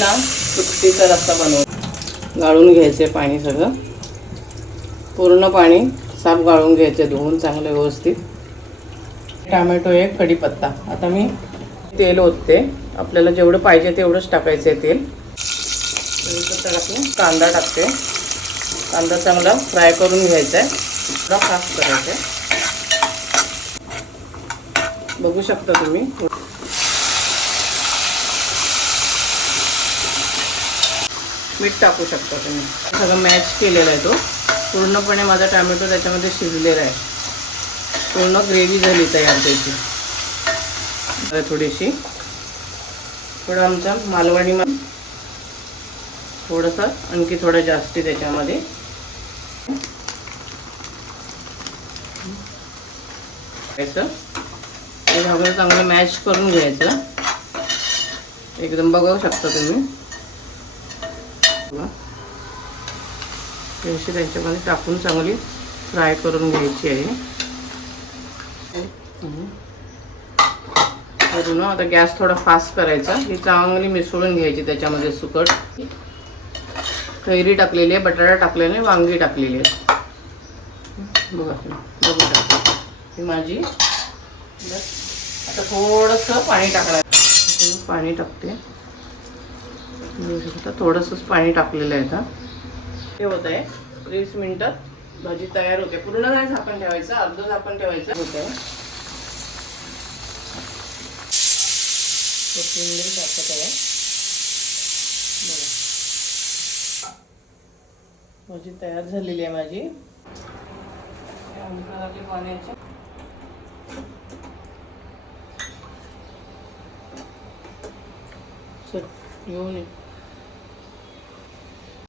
ना सुकटीचा रस्सा बनवू. गाळून घ्यायचे पाणी सगळं, पूर्ण पाणी साफ गाळून घ्यायचे, धुवून चांगलं व्यवस्थित. टोमॅटो एक, कढीपत्ता. आता मी तेल ओतते, आपल्याला जेवढं पाहिजे तेवढंच टाकायचं आहे तेल. कढीपत्ता टाकून कांदा टाकते. कांदा चांगला फ्राय करून घ्यायचा आहे, थोडा फास्ट करायचा आहे. बघू शकता तुम्ही. मीठ टाकू शकता तुम्ही. सगळं मॅच केलेला आहे, तो पूर्णपणे माझा टोमॅटो त्याच्यामध्ये शिजलेला आहे. पूर्ण ग्रेव्ही झाली तयार त्याची. थोडीशी थोडं आमचा मालवणी थोडंसं आणखी थोडं जास्ती त्याच्यामध्ये. हे सगळं चांगलं मॅच करून घ्यायचं एकदम. बघू शकता तुम्ही. अशी त्याच्यामध्ये टाकून चांगली फ्राय करून घ्यायची आहे. अजून आता गॅस थोडा फास्ट करायचा. ही चांगली मिसळून घ्यायची त्याच्यामध्ये. सुकट कैरी टाकलेली आहे, बटाटा टाकलेला आहे, वांगी टाकलेली आहे. बघू शकता ही माझी. आता थोडंसं पाणी टाकणार. पाणी टाकते. थोडंसंच पाणी टाकलेलं आहे. आता हे होत आहे. 30 मिनिटात भाजी तयार होते. पूर्ण नाही झाकण ठेवायचं, अर्ध झाकण ठेवायचं. होत आहे. कोथिंबीर टाकत आहे. भाजी तयार झालेली आहे माझी. पाण्याची येऊन